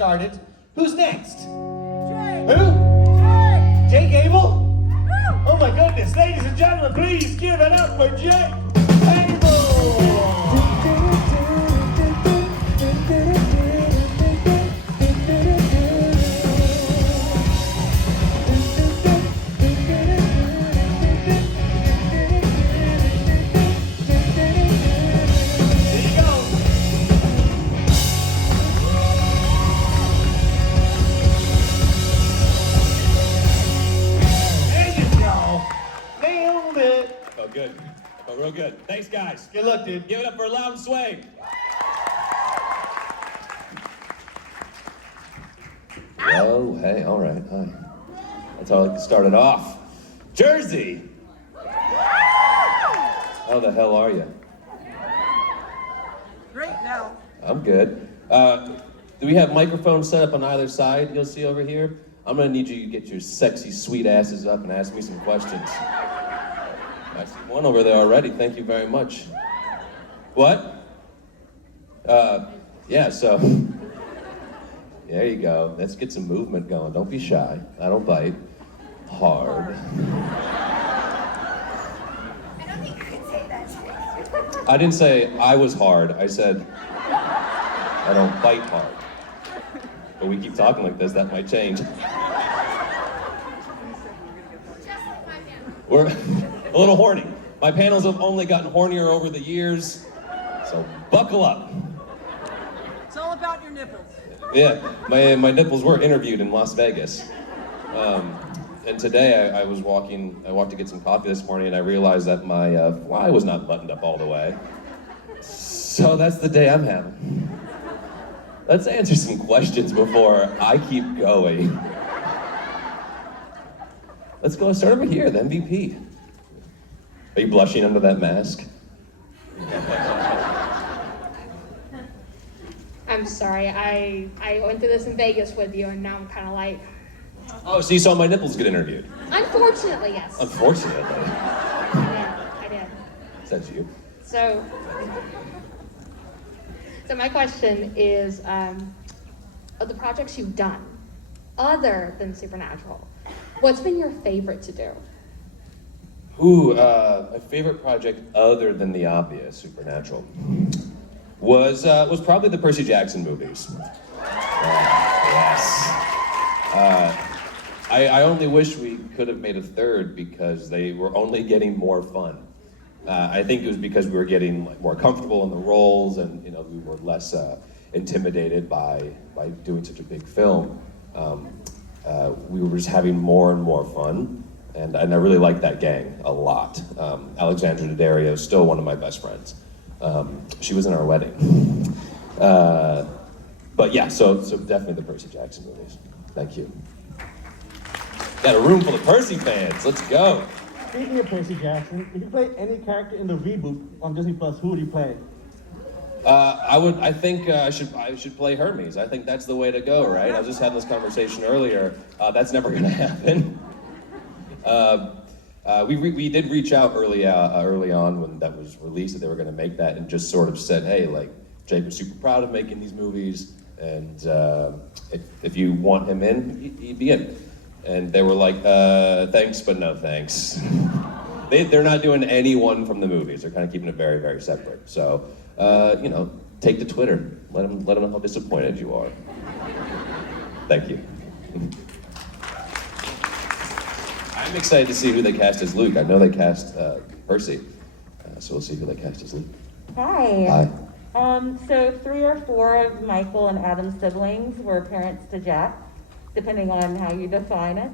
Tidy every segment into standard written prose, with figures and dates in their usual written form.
started. Who's next? Jake! Who? Jake! Jake Abel? Woo! Oh my goodness, ladies and gentlemen, please give it up for Jake Abel! Good. Oh, real good. Thanks, guys. Good luck, dude. Give it up for Loud and Sway. Oh, hey, all right. Hi. That's how I like to start it off. Jersey! How the hell are you? Great now. I'm good. Do we have microphones set up on either side you'll see over here? I'm gonna need you to get your sexy, sweet asses up and ask me some questions. I see one over there already, thank you very much. What? Yeah, so, there you go. Let's get some movement going. Don't be shy. I don't bite. Hard. I don't think you can say that. I didn't say I was hard. I said I don't bite hard. But we keep talking like this, that might change. Just like my family. We're a little horny. My panels have only gotten hornier over the years, so buckle up. It's all about your nipples. Yeah, my nipples were interviewed in Las Vegas. And today I walked to get some coffee this morning and I realized that my fly was not buttoned up all the way. So that's the day I'm having. Let's answer some questions before I keep going. Let's go start over here, the MVP. Are you blushing under that mask? I'm sorry, I went through this in Vegas with you and now I'm kind of like... Oh, so you saw my nipples get interviewed? Unfortunately, yes. Unfortunately. I did. That's you. So my question is, of the projects you've done, other than Supernatural, what's been your favorite to do? Ooh, my favorite project other than the obvious Supernatural was probably the Percy Jackson movies. Yes. I only wish we could have made a third because they were only getting more fun. I think it was because we were getting more comfortable in the roles and we were less intimidated by doing such a big film. We were just having more and more fun. And I really like that gang a lot. Alexandra Daddario is still one of my best friends. She was in our wedding. But yeah, so definitely the Percy Jackson movies. Thank you. Got a room full of Percy fans. Let's go. Speaking of Percy Jackson, if you play any character in the reboot on Disney Plus, who would you play? I think I should play Hermes. I think that's the way to go, right? I was just having this conversation earlier. That's never gonna happen. We did reach out early on when that was released that they were going to make that, and just sort of said, hey, like Jake was super proud of making these movies, and if you want him in, he'd be in. And they were like, thanks, but no thanks. They're not doing anyone from the movies. They're kind of keeping it very, very separate. So, take to Twitter. Let them know how disappointed you are. Thank you. I'm excited to see who they cast as Luke. I know they cast Percy, so we'll see who they cast as Luke. Hi. Hi. So 3 or 4 of Michael and Adam's siblings were parents to Jack, depending on how you define it.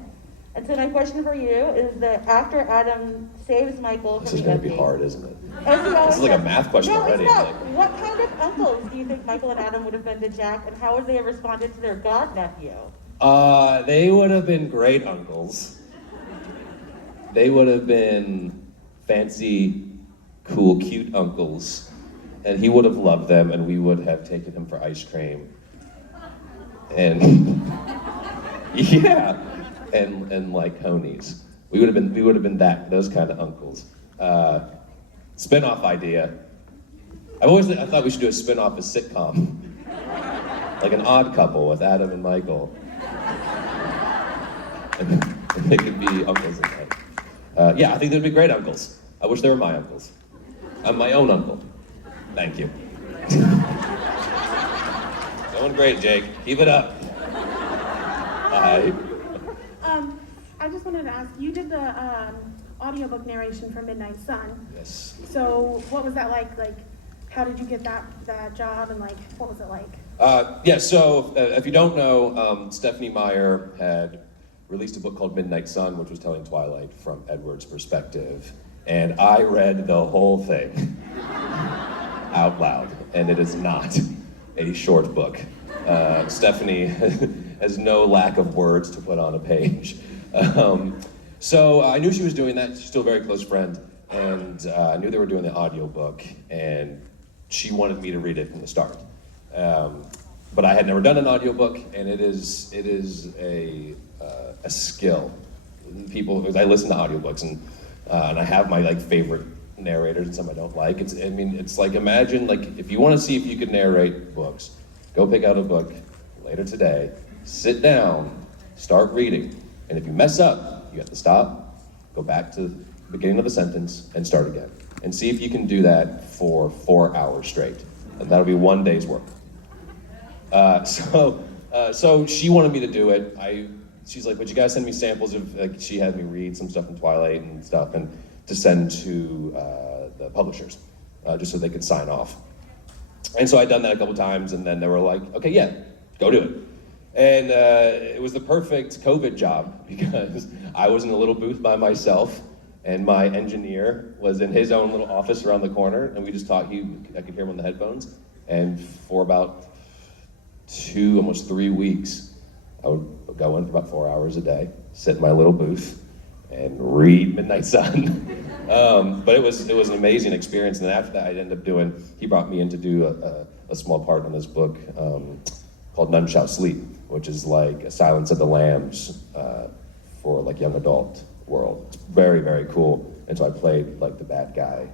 And so my question for you is that after Adam saves Michael This from is the going to be empty, hard, isn't it? as he always This is like a says- math question no, already. It's not. Like- What kind of uncles do you think Michael and Adam would have been to Jack, and how would they have responded to their godnephew? They would have been great uncles. They would have been fancy, cool, cute uncles. And he would have loved them, and we would have taken him for ice cream. And yeah, and like Honies. We would have been those kind of uncles. Spin-off idea. I thought we should do a spin-off of sitcom. like an odd couple with Adam and Michael. And they could be uncles in that. Yeah, I think they'd be great uncles. I wish they were my uncles. I'm my own uncle. Thank you. Going great, Jake. Keep it up. Bye. I just wanted to ask, you did the audiobook narration for Midnight Sun. Yes. So what was that like? Like, how did you get that job, and like, what was it like? Yeah, so if you don't know, Stephanie Meyer had released a book called Midnight Sun, which was telling Twilight from Edward's perspective. And I read the whole thing out loud, and it is not a short book. Stephanie has no lack of words to put on a page. So I knew she was doing that. She's still a very close friend, and I knew they were doing the audiobook, and she wanted me to read it from the start. But I had never done an audiobook, and it is a skill. Because I listen to audiobooks, and I have my like favorite narrators and some I don't like. It's like, imagine like if you want to see if you could narrate books, go pick out a book later today, sit down, start reading, and if you mess up, you have to stop, go back to the beginning of a sentence, and start again, and see if you can do that for 4 hours straight, and that'll be one day's work. So she wanted me to do it. She's like, would you guys send me samples of, like, she had me read some stuff from Twilight and stuff, and to send to the publishers, just so they could sign off. And so I'd done that a couple times, and then they were like, okay, yeah, go do it. And it was the perfect COVID job, because I was in a little booth by myself, and my engineer was in his own little office around the corner, and we just talked. I could hear him on the headphones, and for about 2, almost 3 weeks, I would go in for about 4 hours a day, sit in my little booth, and read Midnight Sun. But it was an amazing experience. And then after that, I ended up he brought me in to do a small part in this book called None Shall Sleep, which is like a Silence of the Lambs for like young adult world. It's very, very cool. And so I played like the bad guy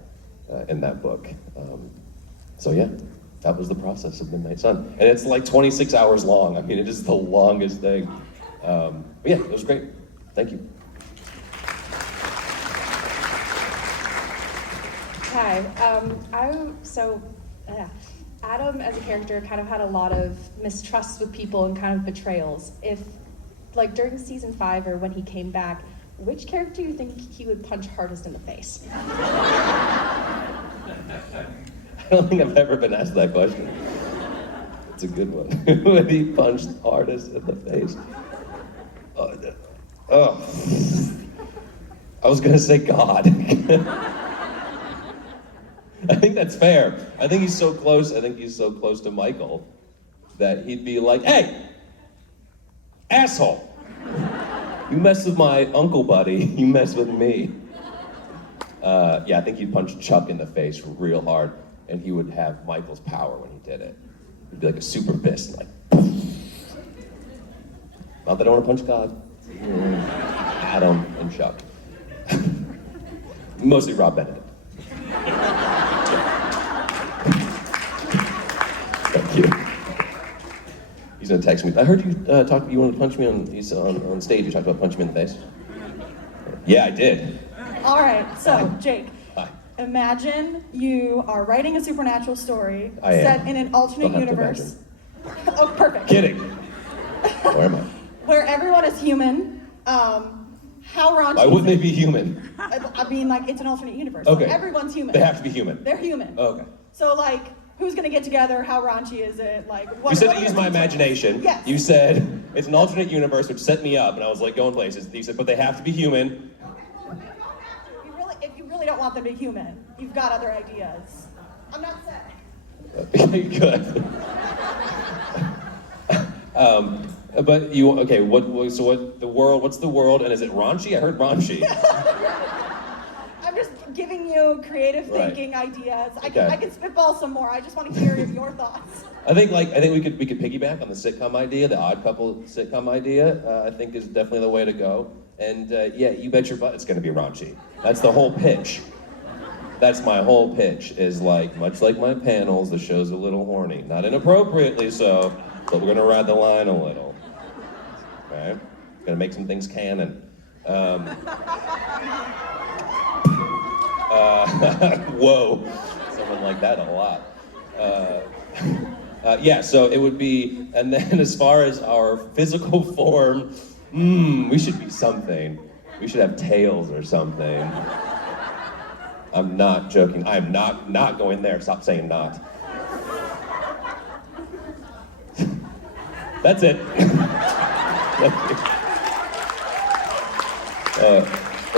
in that book. So yeah, that was the process of Midnight Sun. And it's like 26 hours long. I mean, it is the longest thing. But yeah, it was great. Thank you. Hi. Adam as a character kind of had a lot of mistrust with people and kind of betrayals. If, like, during season 5 or when he came back, which character do you think he would punch hardest in the face? I don't think I've ever been asked that question. It's a good one. Who would he punch hardest in the face? I was gonna say God. I think that's fair. I think he's so close to Michael that he'd be like, hey, asshole. You mess with my uncle buddy, you mess with me. Yeah, I think he'd punch Chuck in the face real hard, and he would have Michael's power when he did it. It'd be like a super fist, like, not that I want to punch God. Adam and Chuck. Mostly Rob Benedict. Thank you. He's gonna text me. I heard you you wanted to punch me on stage. You talked about punching me in the face. Yeah, I did. All right, so Jake, Hi. imagine you are writing a supernatural story I am. set in an alternate Don't have to universe. Oh, perfect. Kidding. Where am I? Where everyone is human. How raunchy? Why wouldn't they be human? I mean, like, it's an alternate universe. Okay. So everyone's human. They have to be human. They're human. Okay. So, like, who's gonna get together? How raunchy is it? Like, what? You said what to are use your my details? imagination. Yes. You said it's an alternate universe, which set me up, and I was like going places. You said, but they have to be human. If you really don't want them to be human, you've got other ideas. I'm not saying. Good. But you okay? What's the world, and is it raunchy? I heard raunchy. I'm just giving you creative Right. thinking ideas. Okay. I can spitball some more. I just want to hear your thoughts. I think we could piggyback on the sitcom idea, the Odd Couple sitcom idea. I think is definitely the way to go. And yeah, you bet your butt it's going to be raunchy. That's the whole pitch. That's my whole pitch. Is like much like my panels, the show's a little horny, not inappropriately so, but we're gonna ride the line a little. Okay? Gonna make some things canon. Whoa, someone like that a lot. Yeah, so it would be, and then as far as our physical form, we should be something. We should have tails or something. I'm not joking. I'm not going there. Stop saying not. That's it. Thank you.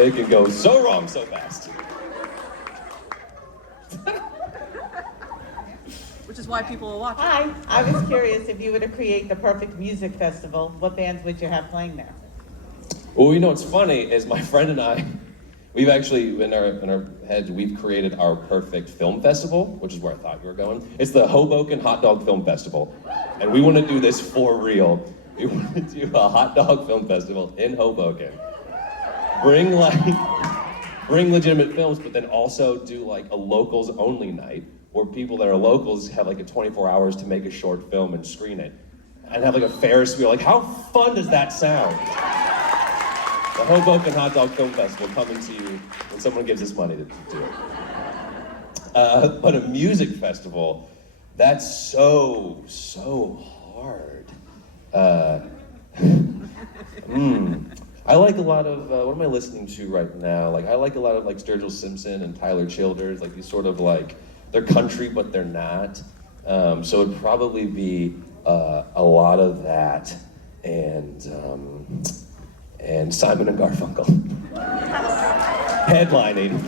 It can go so wrong so fast. Which is why people will watch it. Hi, I was curious if you were to create the perfect music festival, what bands would you have playing there? Well, you know what's funny is my friend and I, we've actually, in our heads, we've created our perfect film festival, which is where I thought you were going. It's the Hoboken Hot Dog Film Festival. And we want to do this for real. We want to do a hot dog film festival in Hoboken. Bring legitimate films, but then also do like a locals only night where people that are locals have like a 24 hours to make a short film and screen it. And have like a Ferris wheel. Like, how fun does that sound? The Hoboken Hot Dog Film Festival coming to you when someone gives us money to do it. But a music festival, that's so hard. I like a lot of, what am I listening to right now? Like, I like a lot of like Sturgill Simpson and Tyler Childers, like these sort of like, they're country, but they're not. So it'd probably be a lot of that and Simon and Garfunkel. Headlining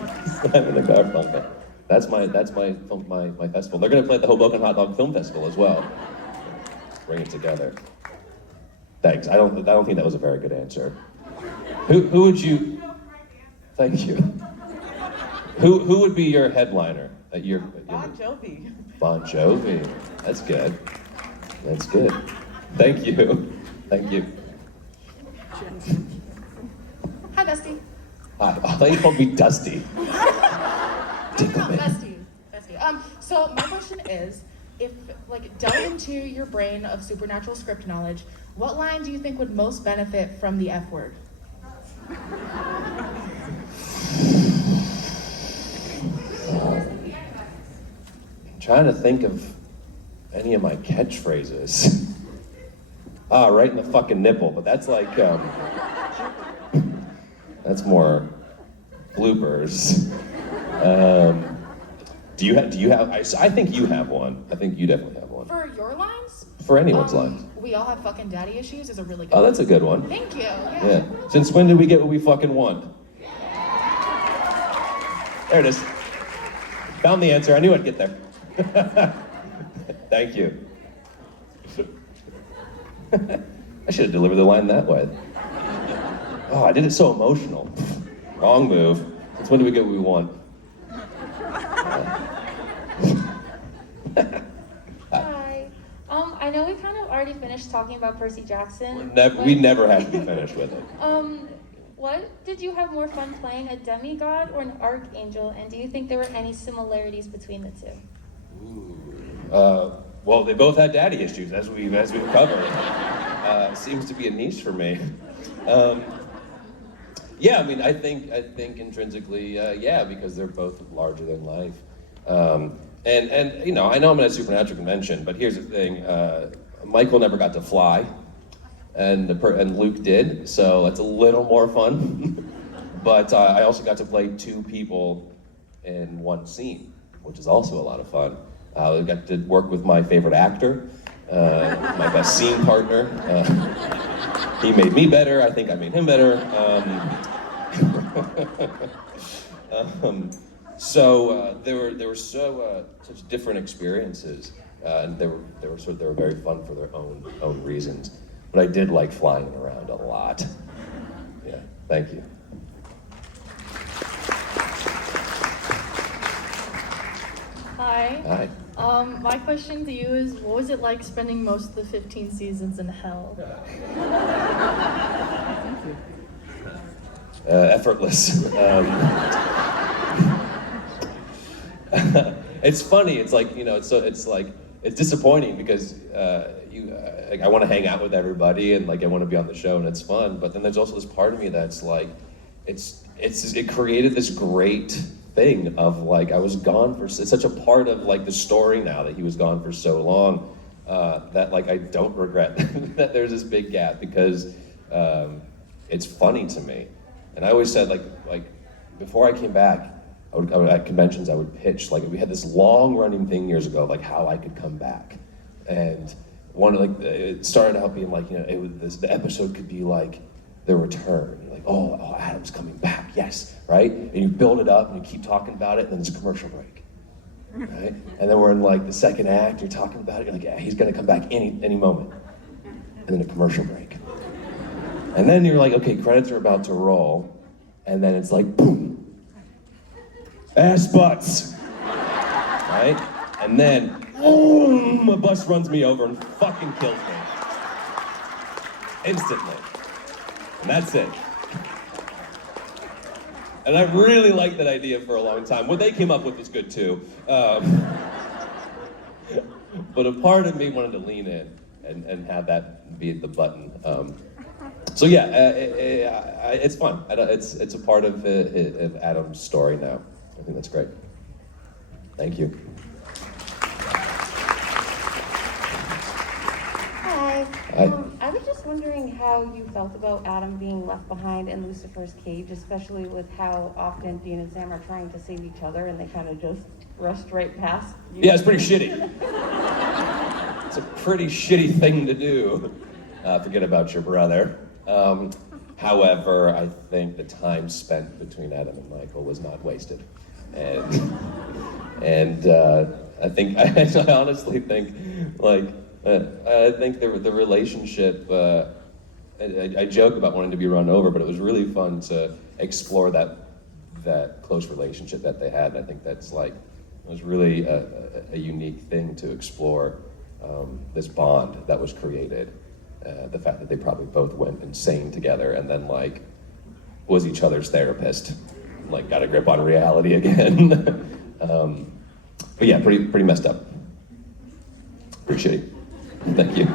Simon and Garfunkel. That's my festival. They're gonna play at the Hoboken Hot Dog Film Festival as well. Bring it together. Thanks. I don't think that was a very good answer. Who would you? Thank you. Who would be your headliner at your Bon Jovi. Bon Jovi. That's good. That's good. Thank you. Thank you. Hi, Bestie. Hi. I thought you called me Dusty. No, Bestie. So my question is, if like delve into your brain of supernatural script knowledge, what line do you think would most benefit from the F word? I'm trying to think of any of my catchphrases. Right in the fucking nipple, but that's like, that's more bloopers. Do you have, I think you have one. I think you definitely have one. For your lines? For anyone's lines. We all have fucking daddy issues is a really good Oh, that's a good one. Thank you. Yeah. Yeah. Since when did we get what we fucking want? There it is. Found the answer. I knew I'd get there. Thank you. I should have delivered the line that way. Oh, I did it so emotional. Wrong move. Since when do we get what we want? Hi. I know we kind of already finished talking about Percy Jackson. We never have to be finished with it. What did you have more fun playing, a demigod or an archangel? And do you think there were any similarities between the two? Well, they both had daddy issues, as we've covered. Seems to be a niche for me. Yeah, I mean, I think intrinsically, yeah, because they're both larger than life. And you know, I know I'm at a supernatural convention, but here's the thing: Michael never got to fly, and Luke did, so it's a little more fun. But I also got to play two people in one scene, which is also a lot of fun. I got to work with my favorite actor, my best scene partner. He made me better. I think I made him better. So they were such different experiences, and they were very fun for their own reasons. But I did like flying around a lot. Yeah, thank you. Hi. Hi. My question to you is, what was it like spending most of the 15 seasons in hell? Effortless. It's funny. It's like, you know, it's disappointing because like I want to hang out with everybody and like I want to be on the show and it's fun. But then there's also this part of me that's like, it created this great thing of like I was gone for. It's such a part of like the story now that he was gone for so long that like I don't regret that there's this big gap because it's funny to me. And I always said like before I came back. I would, at conventions, I would pitch, like, we had this long-running thing years ago, like, how I could come back. And it started out being like, the episode could be like, the return. You're like, oh, Adam's coming back, yes, right? And you build it up, and you keep talking about it, and then there's a commercial break, right? And then we're in, like, the second act, you're talking about it, you're like, yeah, he's gonna come back any moment. And then a commercial break. And then you're like, okay, credits are about to roll, and then it's like, boom. Ass butts, right? And then, boom, a bus runs me over and fucking kills me. Instantly. And that's it. And I really liked that idea for a long time. What they came up with was good too. But a part of me wanted to lean in and have that be the button. So yeah, it's fun. It's a part of Adam's story now. I think that's great. Thank you. Hi. Hi. I was just wondering how you felt about Adam being left behind in Lucifer's cage, especially with how often Dean and Sam are trying to save each other and they kind of just rushed right past you. Yeah, it's pretty shitty. It's a pretty shitty thing to do. Forget about your brother. However, I think the time spent between Adam and Michael was not wasted. And I think, I honestly think, like, I think the relationship, I joke about wanting to be run over, but it was really fun to explore that close relationship that they had. And I think that's like, it was really a unique thing to explore, this bond that was created. The fact that they probably both went insane together and then like was each other's therapist, like got a grip on reality again. But yeah, pretty messed up. Pretty shitty. Thank you.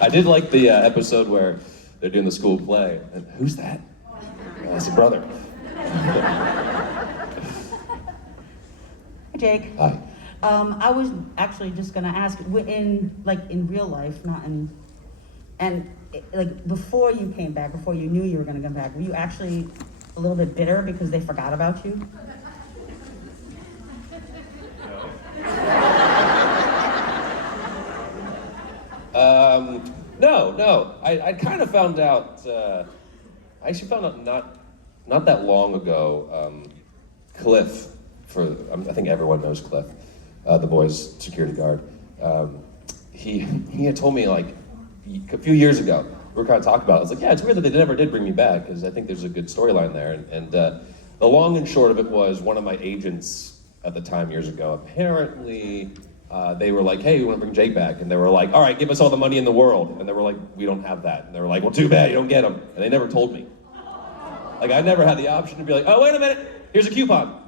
I did like the episode where they're doing the school play. And who's that? That's a brother. Hi, Jake. Hi. I was actually just gonna ask, in real life, not in, and like before you came back, before you knew you were gonna come back, were you actually a little bit bitter because they forgot about you? No. I kind of found out, I actually found out not that long ago, Cliff, I think everyone knows Cliff, the boys' security guard. He had told me like a few years ago, we were kind of talking about it. I was like, yeah, it's weird that they never did bring me back because I think there's a good storyline there. And the long and short of it was one of my agents at the time years ago, apparently they were like, hey, we want to bring Jake back. And they were like, all right, give us all the money in the world. And they were like, we don't have that. And they were like, well, too bad, you don't get them. And they never told me. Like, I never had the option to be like, oh, wait a minute, here's a coupon.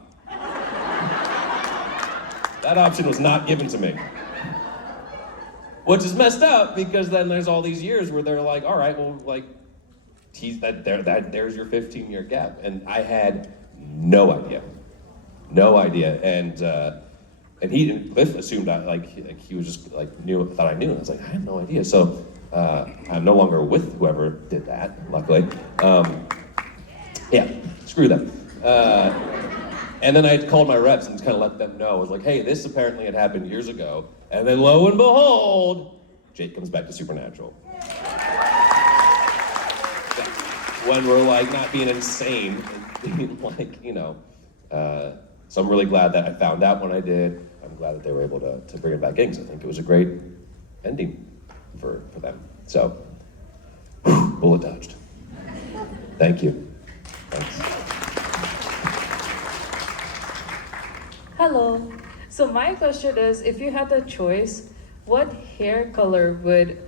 That option was not given to me. Which is messed up because then there's all these years where they're like, all right, well, like, there's your 15-year gap. And I had no idea. And Cliff assumed he was just like thought I knew. And I was like, I have no idea. So I'm no longer with whoever did that, luckily. Yeah, screw them. And then I called my reps and just kind of let them know. I was like, hey, this apparently had happened years ago. And then lo and behold, Jake comes back to Supernatural. When we're like not being insane, and being like, so I'm really glad that I found out when I did. I'm glad that they were able to bring it back in because I think it was a great ending for them. So, bullet dodged. Thank you. Thanks. Hello. So my question is, if you had the choice, what hair color would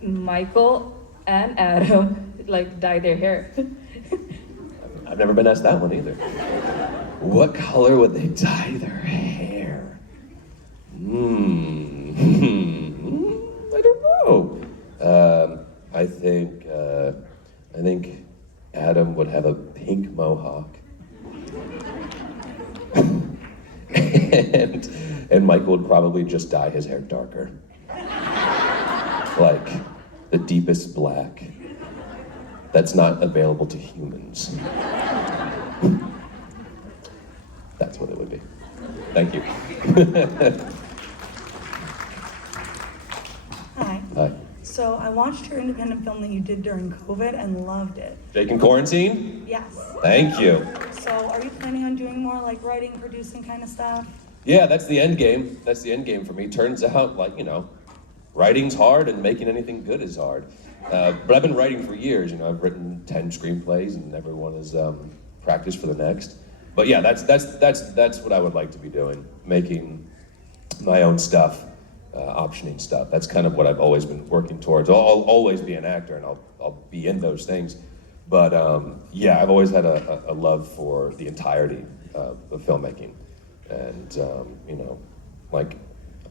Michael and Adam dye their hair? I've never been asked that one either. What color would they dye their hair? I think Adam would have a pink mohawk. and Michael would probably just dye his hair darker. Like the deepest black that's not available to humans. That's what it would be. Thank you. Hi. Hi. So I watched your independent film that you did during COVID and loved it. NJcon Quarantine? Yes. Thank you. So are you planning on doing more like writing, producing kind of stuff? Yeah, that's the end game. That's the end game for me. Turns out, like, you know, writing's hard and making anything good is hard. But I've been writing for years. You know, I've written 10 screenplays and everyone is practiced for the next. But yeah, that's what I would like to be doing, making my own stuff, optioning stuff. That's kind of what I've always been working towards. I'll always be an actor and I'll be in those things. But yeah, I've always had a love for the entirety of filmmaking. And you know, like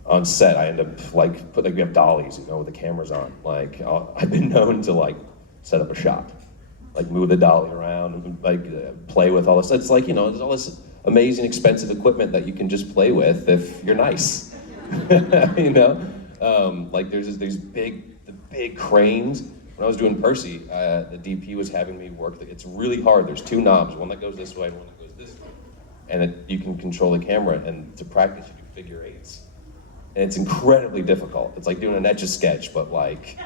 on set, I end up like we have dollies, you know, with the cameras on. Like I've been known to like set up a shot, like move the dolly around, and like play with all this. It's like, you know, there's all this amazing, expensive equipment that you can just play with if you're nice, you know. Like there's these big cranes. When I was doing Percy, the DP was having me work. It's really hard. There's two knobs, one that goes this way and one that goes this way. And you can control the camera, and to practice you do figure eights. And it's incredibly difficult. It's like doing an Etch-a-Sketch, but like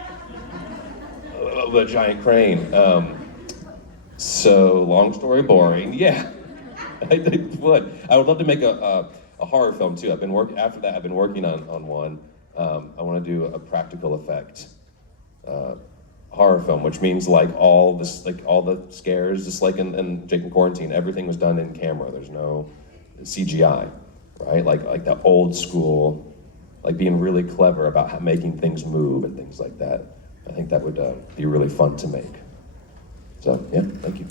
a giant crane. So long story boring, yeah. I would love to make a horror film too. After that, I've been working on one. I want to do a practical effect horror film, which means like all the scares, just like in NJcon Quarantine, everything was done in camera. There's no CGI, right? Like the old school, like being really clever about making things move and things like that. I think that would be really fun to make. So yeah, thank you.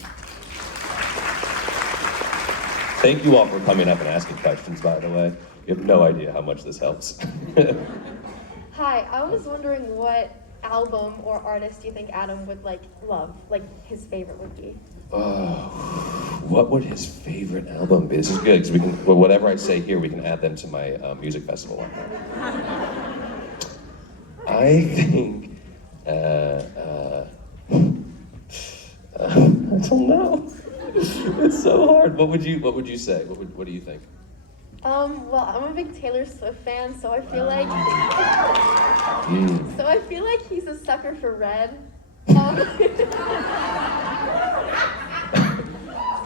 Thank you all for coming up and asking questions, by the way. You have no idea how much this helps. Hi, I was wondering what album or artist do you think Adam would love, like his favorite would be? What would his favorite album be? This is good, because whatever I say here, we can add them to my music festival. I think, I don't know. It's so hard. What would you say? What do you think? Well, I'm a big Taylor Swift fan, so I feel like he's a sucker for Red.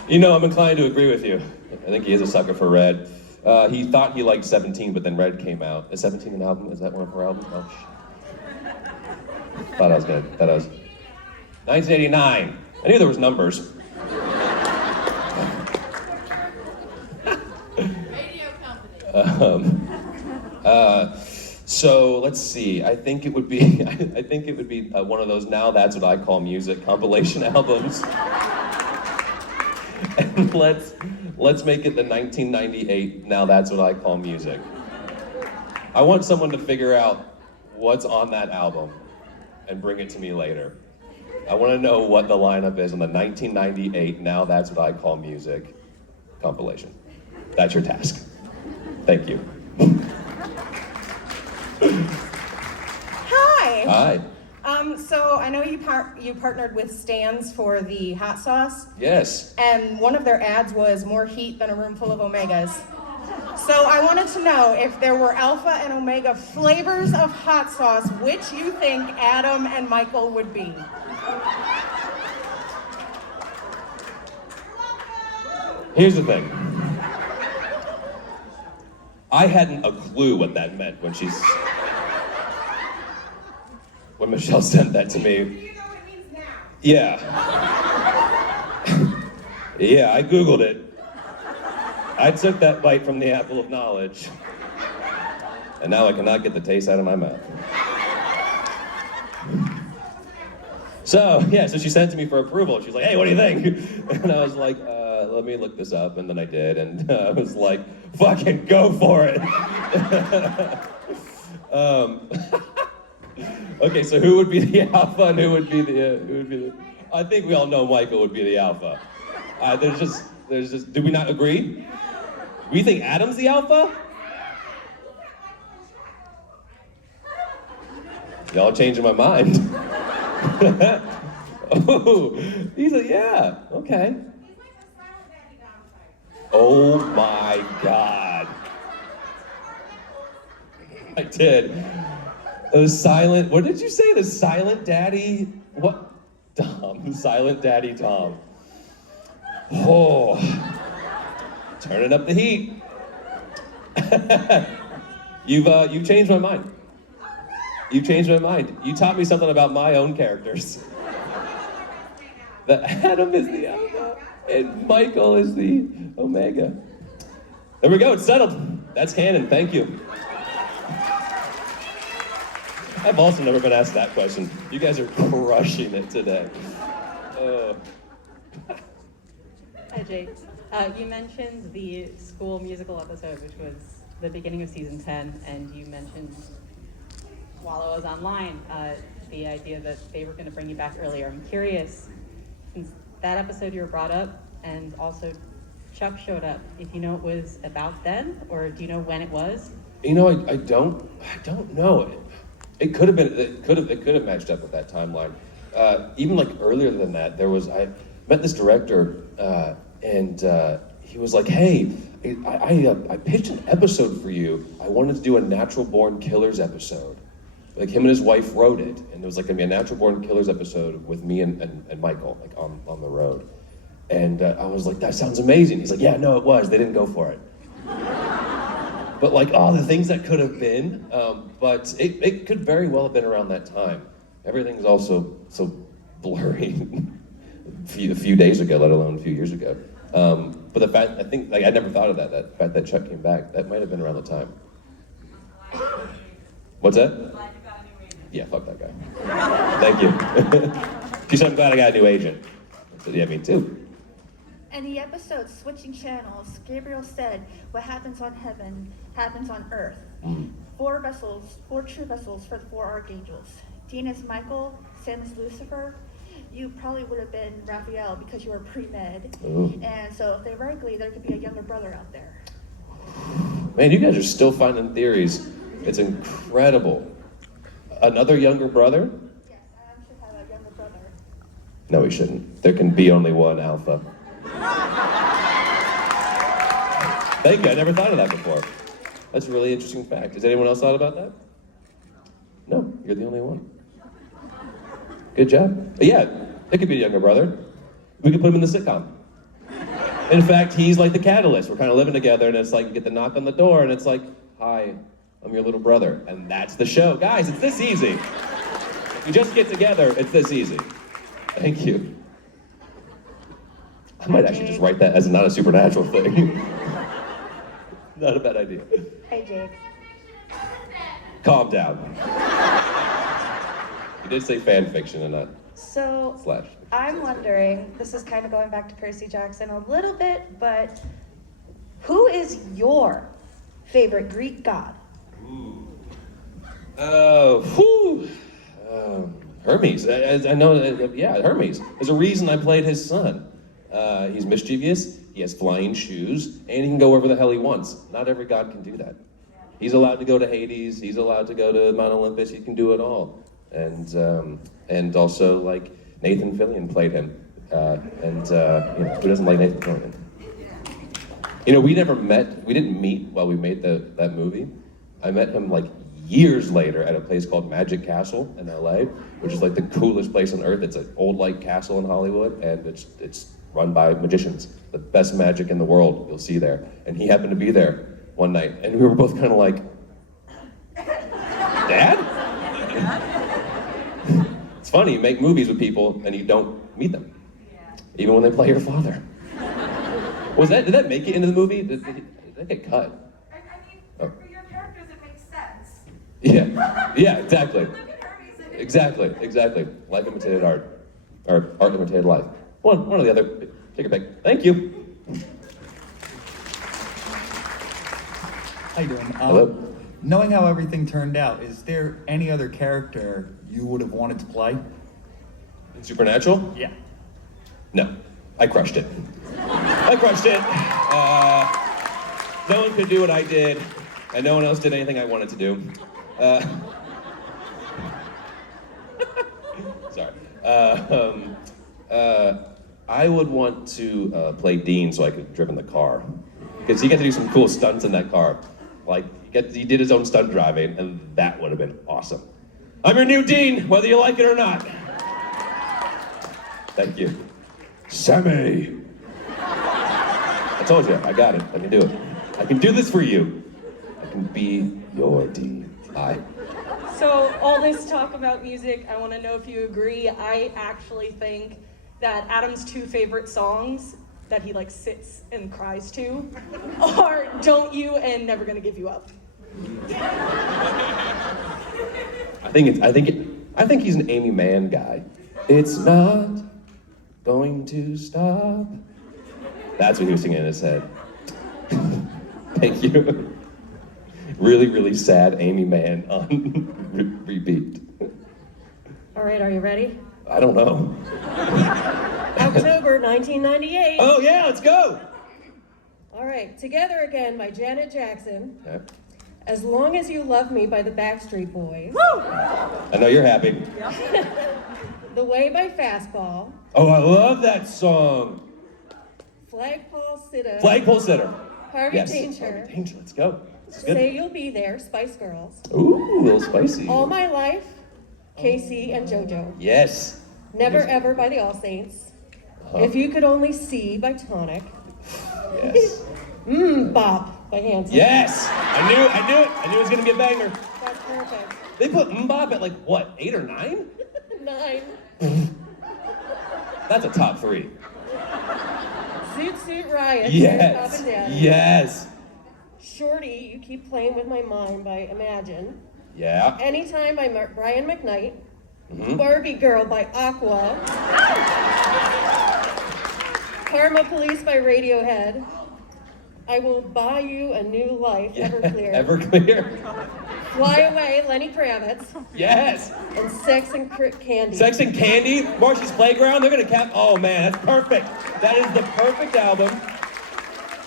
You know, I'm inclined to agree with you. I think he is a sucker for Red. He thought he liked 17, but then Red came out. Is 17 an album? Is that one of her albums? Oh, thought I was 1989. I knew there was numbers. So let's see. I think it would be one of those Now That's What I Call Music compilation albums. And let's make it the 1998 Now That's What I Call Music. I want someone to figure out what's on that album and bring it to me later. I want to know what the lineup is on the 1998 Now That's What I Call Music compilation. That's your task. Thank you. Hi. Hi. So I know you partnered with Stan's for the hot sauce. Yes. And one of their ads was more heat than a room full of omegas. So I wanted to know if there were alpha and omega flavors of hot sauce, which you think Adam and Michael would be. Here's the thing. I hadn't a clue what that meant when Michelle sent that to me. Do you know what it means now? Yeah. Yeah, I Googled it. I took that bite from the apple of knowledge. And now I cannot get the taste out of my mouth. So, yeah, so she sent it to me for approval. She's like, hey, what do you think? And I was like, let me look this up. And then I did, and I was like, fucking go for it. Okay, so who would be the alpha and who would be the? I think we all know Michael would be the alpha. There's just. Do we not agree? We think Adam's the alpha? Y'all changing my mind. Oh, he's a, yeah, okay. Oh my God. I did. The silent, what did you say? The silent daddy, what? Tom, silent daddy Tom. Oh, turning up the heat. You've changed my mind. You changed my mind. You taught me something about my own characters. That Adam is the alpha and Michael is the omega. There we go, it's settled. That's canon, thank you. I've also never been asked that question. You guys are crushing it today. Hi, Jake. You mentioned the school musical episode, which was the beginning of season 10, and you mentioned while I was online, the idea that they were going to bring you back earlier. I'm curious, since that episode you were brought up, and also Chuck showed up, if you know it was about then, or do you know when it was? You know, I don't know. It could have been. It could have matched up with that timeline. Even like earlier than that, I met this director, and he was like, "Hey, I pitched an episode for you. I wanted to do a Natural Born Killers episode." Like him and his wife wrote it, and it was like gonna be a Natural Born Killers episode with me and Michael, like on the road. And I was like, that sounds amazing. He's like, yeah, no, it was. They didn't go for it. But like, the things that could have been, but it could very well have been around that time. Everything's also so blurry a few days ago, let alone a few years ago. But the fact, I think, like I never thought of that fact that Chuck came back, that might have been around the time. What's that? Yeah, fuck that guy. Thank you. She said, I'm glad I got a new agent. I said, yeah, me too. In the episode Switching Channels, Gabriel said, what happens on heaven happens on earth. 4 true vessels for the 4 archangels. Dean is Michael, Sam is Lucifer. You probably would have been Raphael because you were pre-med. And so theoretically, there could be a younger brother out there. Man, you guys are still finding theories. It's incredible. Another younger brother? Yes, Adam should have a younger brother. No, he shouldn't. There can be only one alpha. Thank you, I never thought of that before. That's a really interesting fact. Has anyone else thought about that? No, you're the only one. Good job. Yeah, it could be a younger brother. We could put him in the sitcom. In fact, he's like the catalyst. We're kind of living together, and it's like you get the knock on the door, and it's like, hi, I'm your little brother. And that's the show. Guys, it's this easy. If you just get together, it's this easy. Thank you. I might actually just write that as not a supernatural thing. Not a bad idea. Hey, Jake. Calm down. You did say fan fiction and not So, slash. I'm wondering, this is kind of going back to Percy Jackson a little bit, but who is your favorite Greek god? Hermes. I know, yeah, Hermes. There's a reason I played his son. He's mischievous, he has flying shoes, and he can go wherever the hell he wants. Not every god can do that. He's allowed to go to Hades, he's allowed to go to Mount Olympus, he can do it all. And also, like, Nathan Fillion played him. Who doesn't like Nathan Fillion? You know, we didn't meet while we made that movie. I met him like years later at a place called Magic Castle in LA, which is like the coolest place on earth. It's an old like castle in Hollywood, and it's run by magicians. The best magic in the world you'll see there. And he happened to be there one night, and we were both kind of like, Dad? It's funny, you make movies with people and you don't meet them, even when they play your father. Did that make it into the movie? Did that get cut? For your characters, it makes sense. Yeah, exactly. Exactly. Life imitated art. Or art imitated life. One or the other. Take a pick. Thank you. How you doing? Hello. knowing how everything turned out, is there any other character you would have wanted to play? In Supernatural? Yeah. No, I crushed it. I crushed it. No one could do what I did, and no one else did anything I wanted to do. Sorry. I would want to play Dean so I could have driven the car. Because he got to do some cool stunts in that car. Like, he did his own stunt driving, and that would have been awesome. I'm your new Dean, whether you like it or not. Thank you. Sammy! I told you, I got it. I can do it. I can do this for you. I can be your Dean. Hi. So all this talk about music, I want to know if you agree. I actually think that Adam's two favorite songs that he like sits and cries to are Don't You and Never Gonna Give You Up. I think he's an Amy Mann guy. It's not going to stop. That's what he was singing in his head. Thank you. Really, really sad Amy Mann on repeat. All right, are you ready? I don't know. October 1998. Oh yeah, let's go. All right, Together Again by Janet Jackson. Okay. As Long as You Love Me by the Backstreet Boys. I know you're happy. The Way by Fastball. Oh, I love that song. Flagpole Sitter. Flagpole Sitter. Harvey Yes. Danger. Harvey Danger, let's go. This is good. Say You'll Be There, Spice Girls. Ooh, a little spicy. All My Life, Casey and JoJo. Yes. Never Ever by the All Saints. Uh-huh. If You Could Only See by Tonic. Yes. Bop by Hanson. Yes! I knew it was gonna be a banger. That's perfect. They put Mbop at like what, 8 or 9? 9. That's a top 3. Zoot Suit Riot. Yes. Top and Down. Yes. Shorty, You Keep Playing With My Mind by Imagine. Yeah. Anytime by Brian McKnight. Mhm. Barbie Girl by Aqua. Karma Police by Radiohead. I Will Buy You a New Life, Everclear. Everclear. Fly Away, Lenny Kravitz. Yes. And Sex and Candy. Sex and Candy, Marcy's Playground, they're gonna cap. Oh man, that's perfect. That is the perfect album.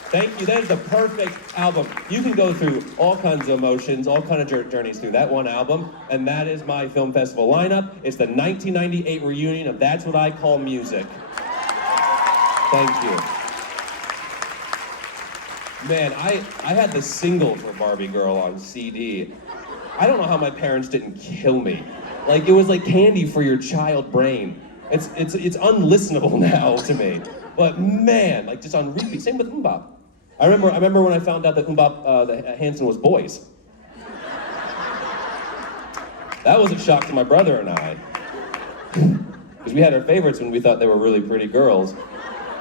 Thank you, that is the perfect album. You can go through all kinds of emotions, all kinds of journeys through that one album, and that is my film festival lineup. It's the 1998 reunion of That's What I Call Music. Thank you. Man, I had the single for Barbie Girl on CD. I don't know how my parents didn't kill me. Like, it was like candy for your child brain. It's unlistenable now to me. But man, like just on repeat. Same with Mbop. I remember when I found out that Mbop, that Hanson was boys. That was a shock to my brother and I. Because we had our favorites when we thought they were really pretty girls.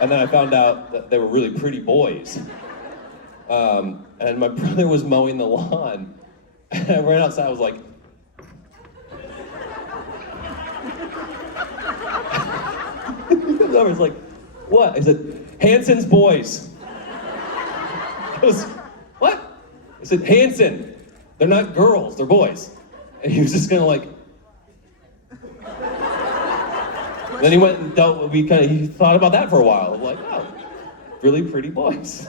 And then I found out that they were really pretty boys. And my brother was mowing the lawn. And I ran outside, I was like, he comes over, he's like, what? I said, Hanson's boys. He goes, what? I said, Hanson, they're not girls, they're boys. And he was just gonna like, then he went and he thought about that for a while. I'm like, oh, really pretty boys.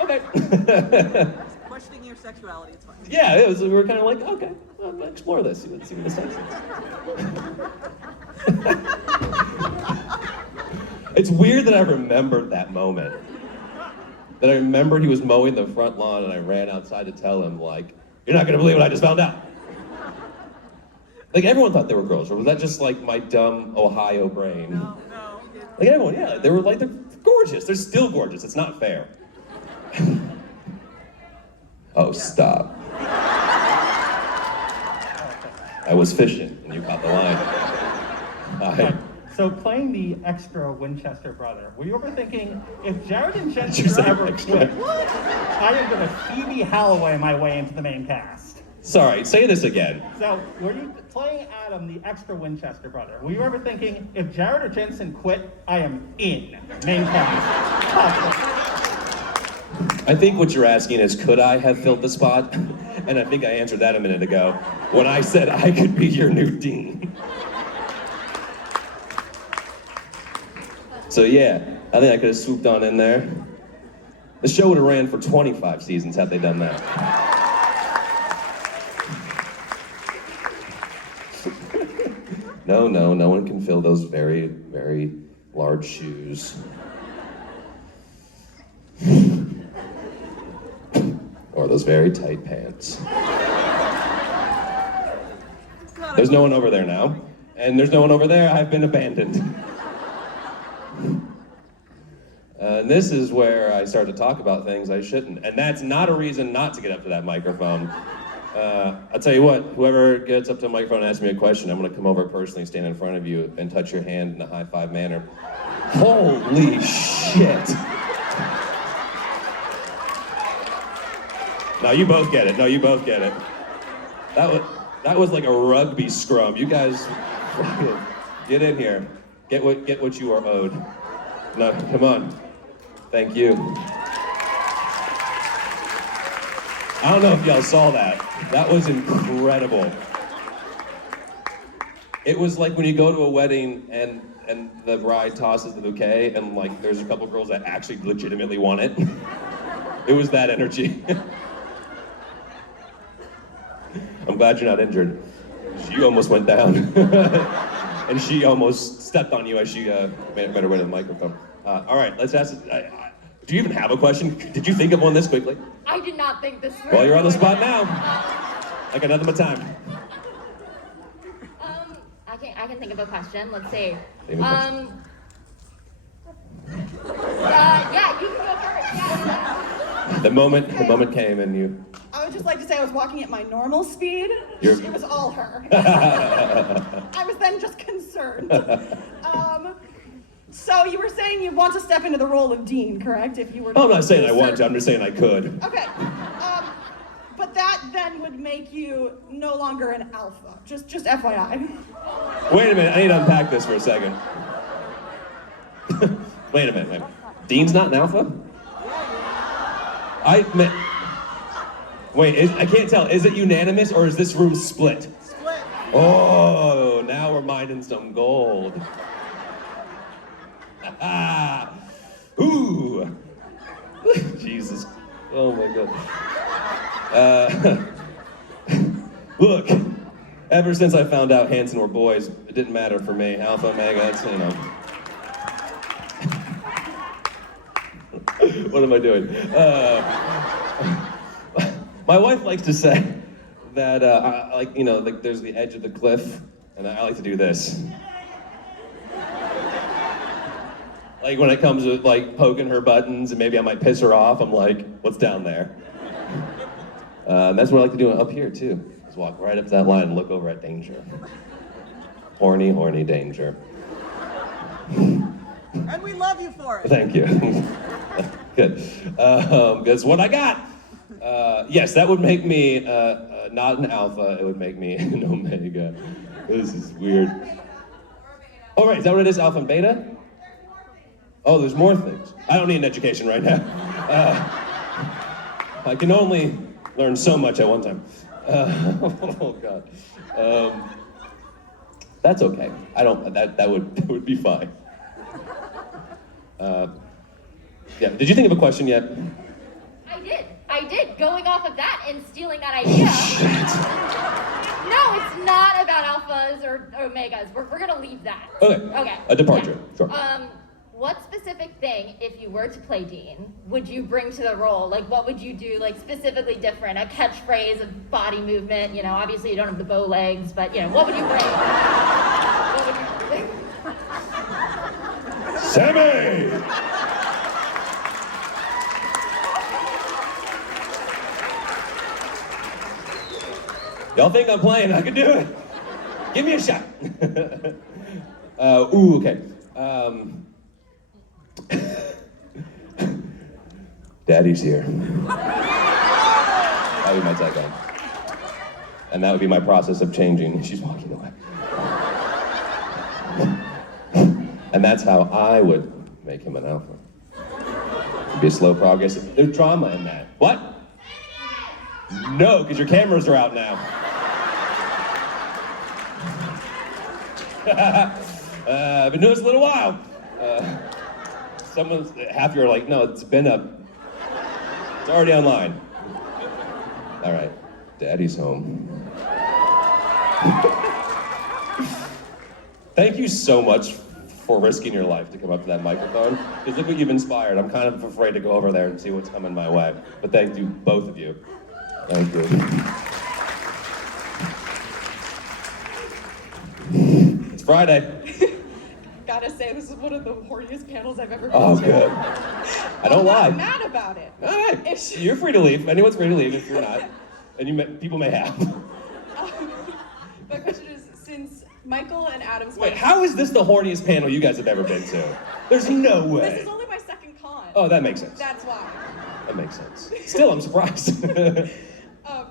Okay. Questioning your sexuality, it's fine. Yeah, we were kind of like, okay, well, let's explore this, see what this takes us. It's weird that I remembered that moment. That I remembered he was mowing the front lawn and I ran outside to tell him, like, you're not gonna believe what I just found out. Like, everyone thought they were girls, or was that just like my dumb Ohio brain? No. Like everyone, yeah, they were like, they're gorgeous, they're still gorgeous, it's not fair. Oh, stop. I was fishing and you caught the line. Hi. So playing the extra Winchester brother, were you ever thinking, if Jared and you Jensen say ever extra? quit, I am gonna Phoebe Halloway my way into the main cast? Sorry, say this again. So, were you playing Adam, the extra Winchester brother? Were you ever thinking, if Jared or Jensen quit, I am in main cast? I think what you're asking is, could I have filled the spot? And I think I answered that a minute ago when I said I could be your new dean. So yeah, I think I could have swooped on in there. The show would have ran for 25 seasons had they done that. No, no one can fill those very, very large shoes. Or those very tight pants. There's no one over there now, and there's no one over there. I've been abandoned. And this is where I start to talk about things I shouldn't, and that's not a reason not to get up to that microphone. I'll tell you what, whoever gets up to the microphone and asks me a question, I'm gonna come over personally, stand in front of you, and touch your hand in a high five manner. Holy shit. No, you both get it. No, you both get it. That was like a rugby scrum. You guys, get in here. Get what you are owed. No, come on. Thank you. I don't know if y'all saw that. That was incredible. It was like when you go to a wedding and the bride tosses the bouquet and like there's a couple girls that actually legitimately want it. It was that energy. I'm glad you're not injured. She almost went down. And she almost stepped on you as she made her way to the microphone. All right, let's ask, do you even have a question? Did you think of one this quickly? I did not think this through. Well, you're on the spot now. I got nothing but time. I can think of a question. Let's see. Think of a question. Yeah, you can go first. Yeah. The moment came and you... I would just like to say I was walking at my normal speed. You're- It was all her. I was then just concerned. So you were saying you want to step into the role of Dean, correct? If you were. Oh, I'm not saying I want to, I'm just saying I could. Okay. But that then would make you no longer an alpha. Just FYI. Wait a minute, I need to unpack this for a second. Wait a minute. Dean's not an alpha? Wait, I can't tell. Is it unanimous or is this room split? Split. Oh, now we're mining some gold. Ooh. Jesus. Oh my God. Look, ever since I found out Hanson were boys, it didn't matter for me. Alpha, Omega, it's, you know. What am I doing? My wife likes to say that, like there's the edge of the cliff, and I like to do this. Like when it comes to like poking her buttons, and maybe I might piss her off, I'm like, what's down there? That's what I like to do up here too. Just walk right up to that line and look over at danger. Horny, horny danger. And we love you for it. Thank you. Good. That's what I got. Yes, that would make me not an alpha. It would make me an omega. This is weird. Oh, right. Is that what it is? Alpha and beta? Oh, there's more things. I don't need an education right now. I can only learn so much at one time. Oh God. That's okay. I don't. That would be fine. Yeah. Did you think of a question yet? I did. Going off of that and stealing that idea. No, it's not about alphas or omegas. We're gonna leave that. Okay. A departure. Yeah. Sure. What specific thing, if you were to play Dean, would you bring to the role? Like, what would you do, like, specifically different? A catchphrase, a body movement, you know, obviously you don't have the bow legs, but, you know, what would you bring? What would you bring? Sammy! Y'all think I'm playing? I can do it. Give me a shot. Okay. Daddy's here. That would be my tagline. And that would be my process of changing. She's walking away. And that's how I would make him an alpha. be a slow progress. There's drama in that. What? No, because your cameras are out now. I've been doing this a little while. Half of you are like, no, it's been up. It's already online. All right, Daddy's home. Thank you so much for risking your life to come up to that microphone. Because look what you've inspired. I'm kind of afraid to go over there and see what's coming my way. But thank you, both of you. Thank you. It's Friday. Gotta say, this is one of the horniest panels I've ever been Oh, to. good. I don't lie. I'm not mad about it. All right. You're free to leave. Anyone's free to leave if you're not. And people may have. My question is, since Michael and Adam's Wait, how is this the horniest panel you guys have ever been to? There's no way. This is only my second con. Oh, that makes sense. That's why. That makes sense. Still, I'm surprised.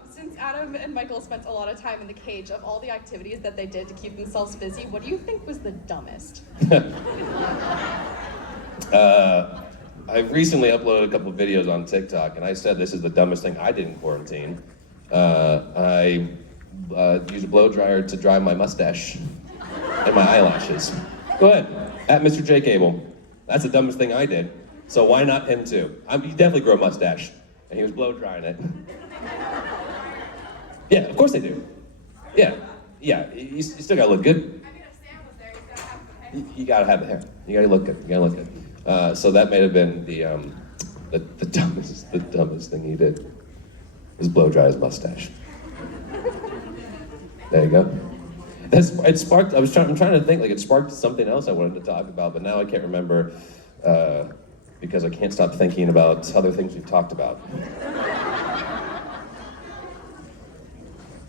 Since Adam and Michael spent a lot of time in the cage, of all the activities that they did to keep themselves busy, what do you think was the dumbest? I've recently uploaded a couple of videos on TikTok, and I said this is the dumbest thing I did in quarantine. I used a blow dryer to dry my mustache and my eyelashes. Go ahead, at Mr. Abel. That's the dumbest thing I did. So why not him too? He definitely grew a mustache, and he was blow drying it. Yeah, of course they do. Yeah, you still gotta look good. You gotta have the hair. You gotta look good. You gotta look good. So that may have been the dumbest thing he did. Is blow dry his mustache. There you go. It sparked. I'm trying to think. Like it sparked something else I wanted to talk about, but now I can't remember because I can't stop thinking about other things we've talked about.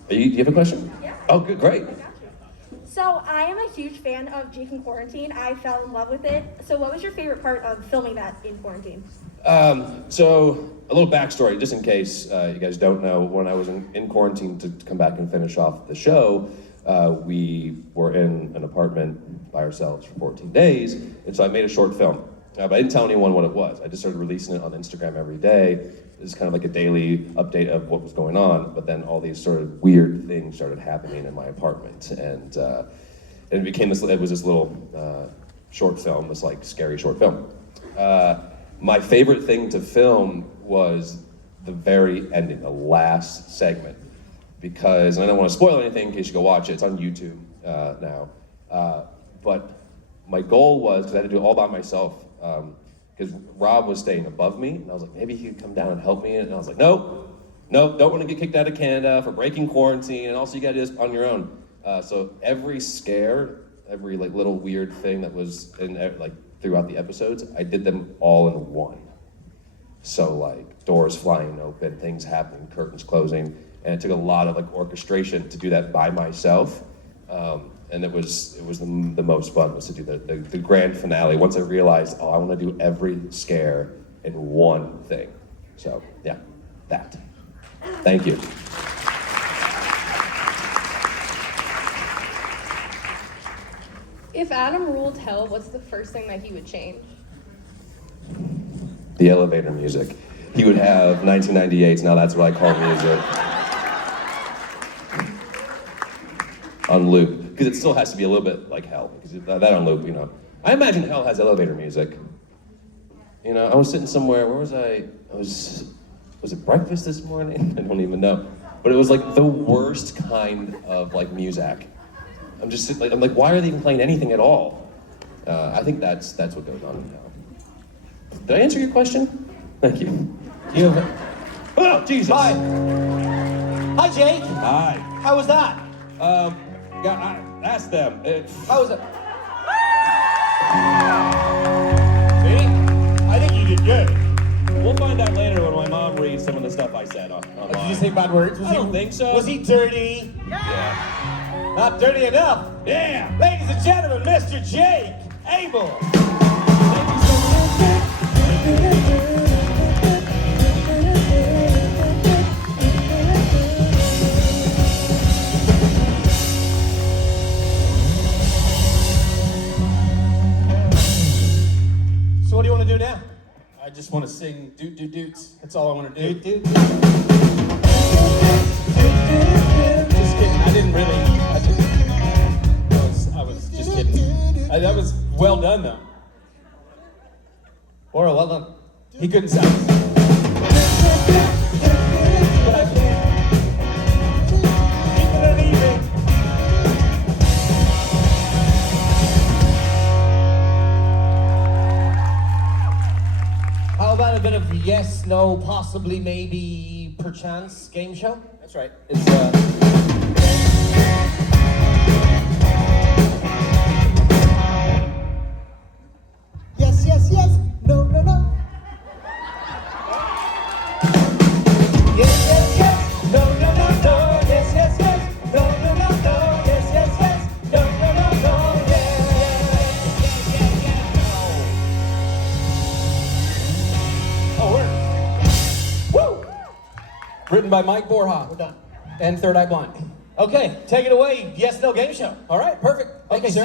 Do you have a question? Yeah. Oh, good, great. So I am a huge fan of NJcon Quarantine. I fell in love with it. So what was your favorite part of filming that in quarantine? So a little backstory, just in case you guys don't know, when I was in quarantine to come back and finish off the show, we were in an apartment by ourselves for 14 days, and so I made a short film. But I didn't tell anyone what it was. I just started releasing it on Instagram every day. It was kind of like a daily update of what was going on, but then all these sort of weird things started happening in my apartment, and it became this. It was this little short film, this like scary short film. My favorite thing to film was the very ending, the last segment, because and I don't want to spoil anything in case you go watch it. It's on YouTube now, but my goal was, because I had to do it all by myself, because Rob was staying above me, and I was like, maybe he could come down and help me, and I was like, nope, don't want to get kicked out of Canada for breaking quarantine, and also you gotta do this on your own. So every scare, every like little weird thing that was in like throughout the episodes, I did them all in one. So like doors flying open, things happening, curtains closing, and it took a lot of like orchestration to do that by myself. And it was the most fun was to do the grand finale. Once I realized, I want to do every scare in one thing. So yeah, that. Thank you. If Adam ruled hell, what's the first thing that he would change? The elevator music. He would have 1998's Now That's What I Call Music on loop. Because it still has to be a little bit like hell. Because that on loop, I imagine hell has elevator music. I was sitting somewhere, where was I? Was it breakfast this morning? I don't even know. But it was like the worst kind of like music. I'm just sitting, I'm like, why are they even playing anything at all? I think that's what goes on in hell. Did I answer your question? Thank you. Oh, Jesus. Hi. Hi, Jake. Hi. How was that? Ask them. How was it? See? I think you did good. We'll find out later when my mom reads some of the stuff I said online. Did you say bad words? I don't think so. Was he dirty? Yeah. Not dirty enough. Yeah. Ladies and gentlemen, Mr. Jake Abel. So what do you want to do now? just want to sing doot doot doots. That's all I want to do. Doot, doot. Just kidding. I didn't really. I was just kidding. That was well done though. Laura, well done. He couldn't sound. But I keep believing. How about a bit of yes, no, possibly, maybe, perchance game show? That's right. It's Yes, yes, yes. No, no, no. Yes, yes, yes. No, no, no, no. Yes, yes, yes. No, no, no, no. Yes, yes, yes. No, no, no, no. oh, we're woo. Written by Mike Borja. We're done. And Third Eye Blind. Okay, take it away. Yes, no game show. All right, perfect. Okay, Thank you, sir.